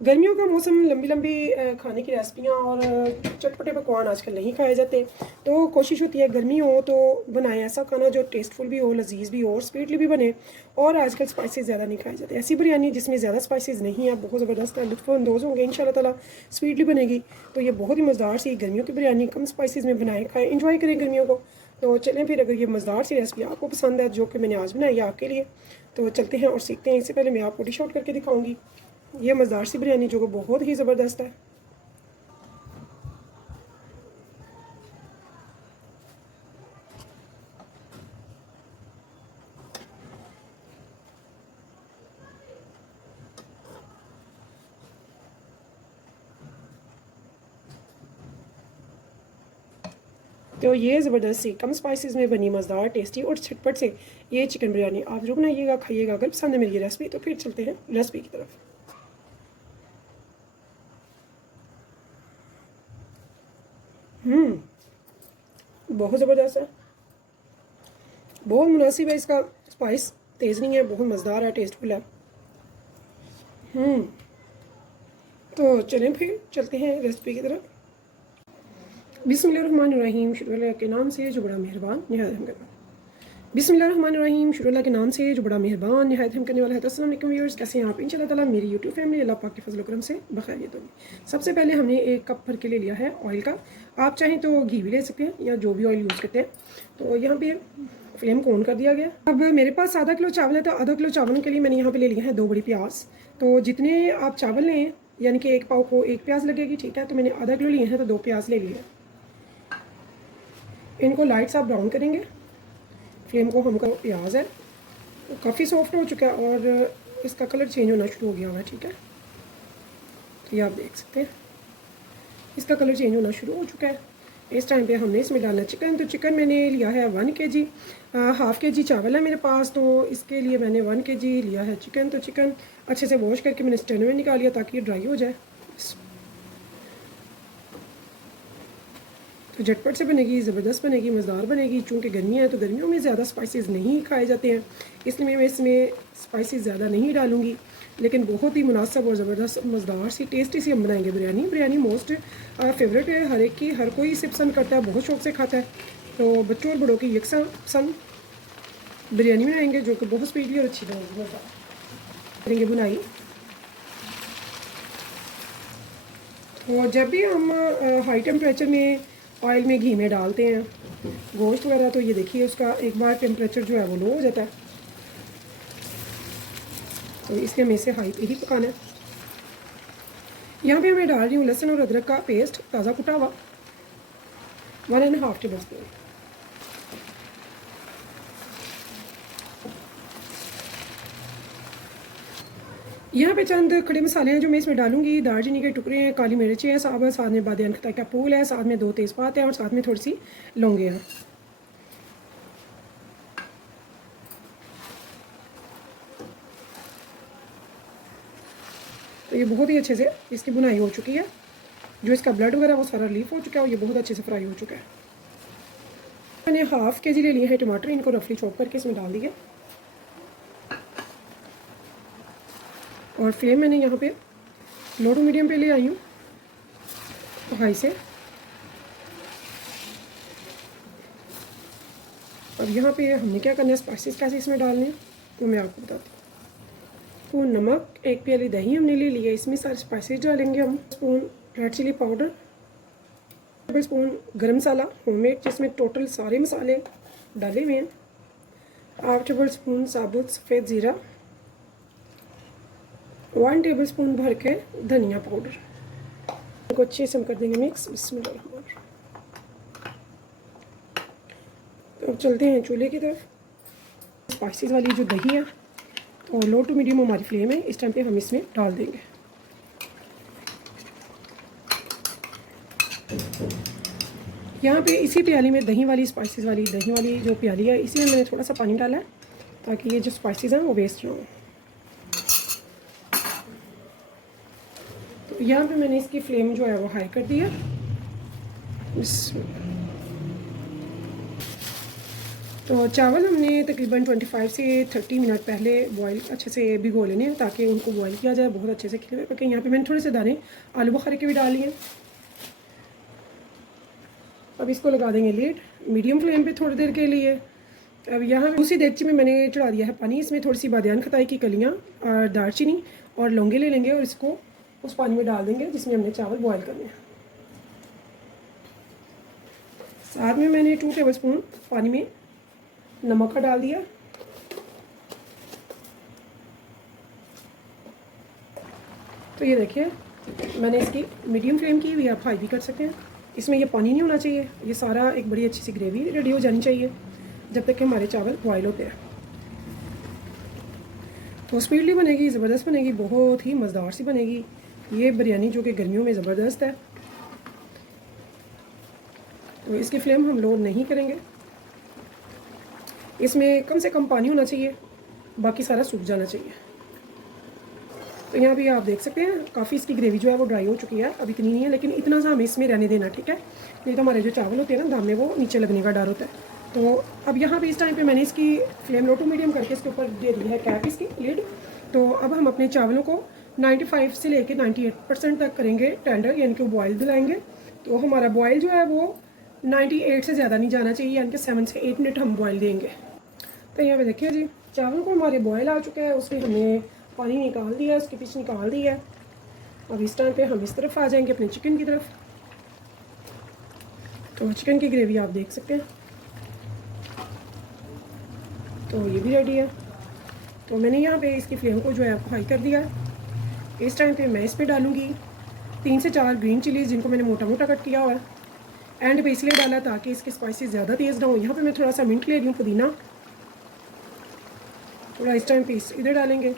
गर्मियों का मौसम, लंबी लंबी खाने की रेसिपियाँ और चटपटे पकवान आजकल नहीं खाए जाते। तो कोशिश होती है गर्मी हो तो बनाएं ऐसा खाना जो टेस्टफुल भी हो, लजीज भी हो और स्वीटली भी बने। और आजकल स्पाइसेस ज़्यादा नहीं खाए जाते। ऐसी बिरयानी जिसमें ज़्यादा स्पाइसेस नहीं है, बहुत ज़बरदस्त लुत्फ़अंदोज़ होंगे इंशाल्लाह ताला, स्वीटली बनेगी। तो ये बहुत ही मज़ेदार सी गर्मियों की बिरयानी कम स्पाइसेस में बनाएं, खाएँ, इंजॉय करें गर्मियों को। तो चलें फिर, अगर ये मज़ेदार सी रेसिपी आपको पसंद है जो कि मैंने आज बनाई है आपके लिए, तो चलते हैं और सीखते हैं। इससे पहले मैं आपको डिश आउट करके दिखाऊंगी ये मज़ेदार सी बिरयानी जो कि बहुत ही ज़बरदस्त है। तो ये ज़बरदस्त सी कम स्पाइसेस में बनी मज़ेदार, टेस्टी और झटपट से ये चिकन बिरयानी आप जरूर बनाइएगा, खाइएगा। अगर पसंद है मेरी ये रेसिपी तो फिर चलते हैं रेसिपी की तरफ। बहुत ज़बरदस्त है, बहुत मुनासिब है। इसका स्पाइस तेज़ नहीं है, बहुत मज़ेदार है, टेस्टफुल है। तो चलें फिर चलते हैं रेसिपी की तरफ। बिस्मिल्लाहिर्रहमानिर्रहीम, शुरू अल्लाह के नाम से जो बड़ा मेहरबान निहायत रहम करने। बिस्मिल्लाहिर्रहमानिर्रहीम, शुरू अल्लाह के नाम से जो बड़ा मेहरबान निहायत रहम करने वाला है। अस्सलाम वालेकुम व्यूअर्स, कैसे हैं आप? इंशाल्लाह ताला मेरी यूट्यूब फैमिली अल्लाह पाक के फजल करम से बखैरियत होगी। सबसे पहले हमने 1 कप भर के ले लिया है ऑयल का। आप चाहें तो घी भी ले सकते हैं या जो भी ऑयल यूज़ करते हैं। तो यहाँ पे फ्लेम को ऑन कर दिया गया। अब मेरे पास आधा किलो चावल है, तो आधा किलो चावल के लिए मैंने यहाँ पे ले लिया है 2 बड़ी प्याज। तो जितने आप चावल लें, यानी कि 1 पाव को 1 प्याज लगेगी, ठीक है। तो मैंने आधा किलो लिए हैं तो 2 प्याज ले लिए। इनको लाइट सा ब्राउन करेंगे। फ्लेम को हम प्याज है काफ़ी सॉफ्ट हो चुका है और इसका कलर चेंज होना शुरू हो गया हुआ है, ठीक है। तो ये आप देख सकते हैं इसका कलर चेंज होना शुरू हो चुका है। इस टाइम पे हमने इसमें डालना चिकन। तो चिकन मैंने लिया है 1 kg, हाफ़ के जी चावल है मेरे पास, तो इसके लिए मैंने 1 kg लिया है चिकन। तो चिकन अच्छे से वॉश करके मैंने स्टैंड में निकाल लिया ताकि ये ड्राई हो जाए। तो झटपट से बनेगी, ज़बरदस्त बनेगी, मज़ेदार बनेगी। चूँकि गर्मियाँ हैं तो गर्मियों में ज़्यादा स्पाइसेस नहीं खाए जाते हैं, इसलिए मैं इसमें स्पाइसेस ज़्यादा नहीं डालूँगी। लेकिन बहुत ही मुनासिब और ज़बरदस्त मज़ेदार सी टेस्टी सी हम बनाएंगे बिरयानी। बिरयानी मोस्ट फेवरेट है हर एक की, हर कोई इसे पसंद करता है, बहुत शौक़ से खाता है। तो बच्चों और बड़ों की यकसा पसंद बिरयानी बनाएंगे जो कि बहुत स्वीटली और अच्छी बनेगी, मज़ेदार करेंगे बुनाई। तो जब भी हम हाई टेम्परेचर में ऑयल में घी में डालते हैं गोश्त वगैरह, तो ये देखिए उसका एक बार टेम्परेचर जो है वो लो हो जाता है। तो इसलिए हमें इसे हाई पे ही पकाना है। यहाँ पे मैं डाल रही हूँ लहसुन और अदरक का पेस्ट, ताज़ा कुटा हुआ, 1.5 टेबल स्पून। यहाँ पे चंद खड़े मसाले हैं जो मैं इसमें डालूंगी। दालचीनी के टुकड़े हैं, काली मिर्चें हैं साबुत, साथ में बादियान का फूल है, साथ में 2 तेज़पात हैं और साथ में थोड़ी सी लौंगे हैं। तो ये बहुत ही अच्छे से इसकी बुनाई हो चुकी है। जो इसका ब्लड वगैरह वो सारा रिलीफ हो चुका है और ये बहुत अच्छे से फ्राई हो चुका है। मैंने हाफ़ के जी ले लिए हैं टमाटर, इनको रफली चॉप करके इसमें डाल दिया। और फ्लेम मैंने यहाँ पे लो टू मीडियम पे ले आई हूँ, हाई से। अब यहाँ पे हमने क्या करना है, स्पाइसेस कैसे इसमें डालने हैं वो मैं आपको बताती हूँ। तो नमक, 1 प्याली दही हमने ले लिया, इसमें सारे स्पाइसेस डालेंगे हम। Spoon red chili powder, tablespoon garam masala homemade जिसमें टोटल सारे मसाले डाले हुए हैं, 1/2 टेबल स्पून साबुत सफ़ेद ज़ीरा, 1 टेबल स्पून भर के धनिया पाउडर। इनको अच्छे से हम कर देंगे मिक्स। बिस्मिल्लाह। तो अब चलते हैं चूल्हे की तरफ। स्पाइसेस वाली जो दही है तो लो टू मीडियम हमारी फ्लेम है, इस टाइम पे हम इसमें डाल देंगे। यहाँ पे इसी प्याली में दही वाली, स्पाइसेस वाली दही वाली जो प्याली है, इसी में मैंने थोड़ा सा पानी डाला है ताकि ये जो स्पाइसेस हैं वो वेस्ट ना हो। तो यहाँ पे मैंने इसकी फ्लेम जो है वो हाई कर दी है। तो चावल हमने तकरीबन 25 से 30 मिनट पहले बॉईल अच्छे से भिगो लेने हैं ताकि उनको बॉईल किया जाए बहुत अच्छे से खिले हुए। क्योंकि यहाँ पे मैंने थोड़े से दाने आलू बुखारे के भी डाल लिए। अब इसको लगा देंगे लीड मीडियम फ्लेम पे थोड़ी देर के लिए। अब यहाँ दूसरी देगची में मैंने चढ़ा दिया है पानी। इसमें थोड़ी सी बादियान खताई की कलियाँ और दालचीनी और लौंगे ले लेंगे और इसको उस पानी में डाल देंगे जिसमें हमने चावल बॉयल करने हैं। साथ में मैंने 2 टेबलस्पून पानी में नमक का डाल दिया। तो ये देखिए मैंने इसकी मीडियम फ्लेम की हुई, आप हाई भी कर सकते हैं। इसमें ये पानी नहीं होना चाहिए, ये सारा एक बड़ी अच्छी सी ग्रेवी रेडी हो जानी चाहिए जब तक कि हमारे चावल बॉयल होते हैं। तो स्पीडली बनेगी, ज़बरदस्त बनेगी, बहुत ही मज़ेदार सी बनेगी ये बिरयानी जो कि गर्मियों में ज़बरदस्त है। तो इसकी फ्लेम हम लोड नहीं करेंगे। इसमें कम से कम पानी होना चाहिए, बाकी सारा सूख जाना चाहिए। तो यहाँ भी आप देख सकते हैं काफ़ी इसकी ग्रेवी जो है वो ड्राई हो चुकी है। अब इतनी नहीं है लेकिन इतना सा हमें इसमें रहने देना, ठीक है। नहीं तो हमारे जो चावल होते हैं ना दाम में वो नीचे लगने का डर होता है। तो अब यहाँ पे इस टाइम पे मैंने इसकी फ्लेम लो टू मीडियम करके इसके ऊपर दे दी है कैप इसकी लीड। तो अब हम अपने चावलों को 95 से लेकर 98% तक करेंगे टेंडर, यानी कि बॉयल दिलाएंगे। तो हमारा बॉयल जो है वो 98 से ज़्यादा नहीं जाना चाहिए, यानी कि 7 से 8 मिनट हम बॉयल देंगे। तो यहाँ पे देखिए जी चावल को हमारे बॉयल आ चुका है, उसमें हमने पानी निकाल दिया, उसके पीछे निकाल दिया। अब इस टाइम पे हम इस तरफ आ जाएंगे अपने चिकन की तरफ। तो चिकन की ग्रेवी आप देख सकते हैं, तो ये भी रेडी है। तो मैंने यहाँ पे इसकी फ्लेम को जो है हाई कर दिया। इस टाइम पे मैं इस पर डालूँगी 3 से 4 ग्रीन चिलीज़ जिनको मैंने मोटा मोटा कट किया हुआ है। एंड पे इसलिए डाला ताकि इसके स्पाइसेस ज़्यादा तेज़ ना हो। यहाँ पे मैं थोड़ा सा मिंट ले रही हूँ, पुदीना थोड़ा इस टाइम पे इधर डालेंगे,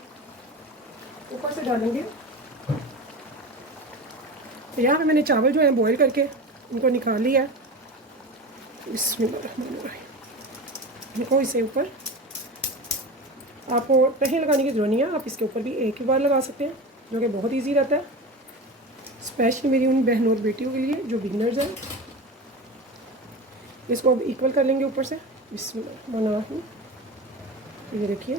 ऊपर से डालेंगे। तो यहाँ पे मैंने चावल जो है बॉईल करके उनको निकाल लिया है। इनको इसे ऊपर आपको तहे लगाने की ज़रूरत नहीं है, आप इसके ऊपर भी एक ही बार लगा सकते हैं जो कि बहुत इजी रहता है, स्पेशली मेरी उन बहनों और बेटियों के लिए जो बिगनर्स हैं। इसको अब इक्वल कर लेंगे ऊपर से, बिस्मिल्लाह। ये देखिए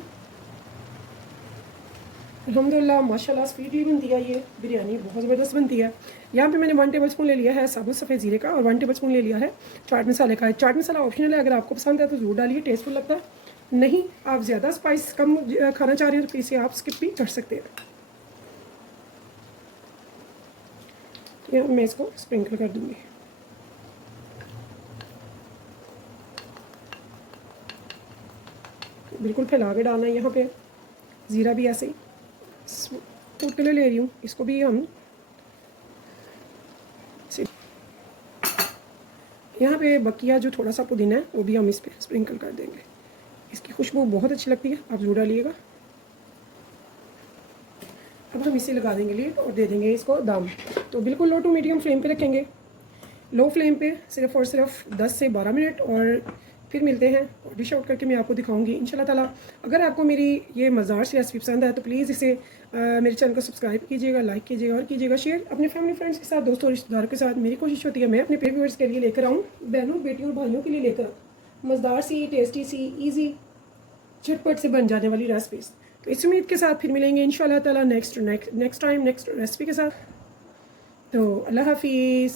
अल्हम्दुलिल्लाह माशाल्लाह स्पीडली बनती है ये बिरयानी, बहुत ज़बरदस्त बनती है। यहाँ पे मैंने 1 टेबलस्पून ले लिया है साबुत सफ़ेद ज़ीरे का और 1 टेबलस्पून ले लिया है चाट मसाले का। चाट मसाला ऑप्शनल है, अगर आपको पसंद है तो ज़रूर डालिए, टेस्टफुल लगता है। नहीं आप ज़्यादा स्पाइस कम खाना चाह रहे हो तो इसे आप स्किप भी कर सकते हैं। तो यहाँ मैं इसको स्प्रिंकल कर दूँगी। बिल्कुल फैला के डालना है। यहाँ पे ज़ीरा भी ऐसे ही फूड कलर ले रही हूँ, इसको भी हम यहाँ पे बकिया जो थोड़ा सा पुदीना है वो भी हम इस पर स्प्रिंकल कर देंगे। इसकी खुशबू बहुत अच्छी लगती है, आप ज़रूर डालिएगा। अब हम इसे लगा देंगे लीड और दे देंगे इसको दम। तो बिल्कुल लो टू मीडियम फ्लेम पे रखेंगे, लो फ्लेम पे सिर्फ और सिर्फ 10 से 12 मिनट, और फिर मिलते हैं और डिश आउट करके मैं आपको दिखाऊंगी इंशाल्लाह ताला। अगर आपको मेरी ये मज़ेदार सी रेसिपी पसंद है तो प्लीज़ इसे मेरे चैनल को सब्सक्राइब कीजिएगा, लाइक कीजिएगा और कीजिएगा शेयर अपने फैमिली फ्रेंड्स के साथ, दोस्तों रिश्तेदारों के साथ। मेरी कोशिश होती है मैं अपने व्यूअर्स के लिए लेकर आऊँ, बहनों बेटियों और भाइयों के लिए लेकर आऊँ मज़ेदार सी, टेस्टी सी, ईजी, झटपट से बन जाने वाली रेसिपीज़। तो इस उम्मीद के साथ फिर मिलेंगे इंशाल्लाह ताला नेक्स्ट टाइम नेक्स्ट रेसिपी के साथ। तो अल्लाह हाफिज़।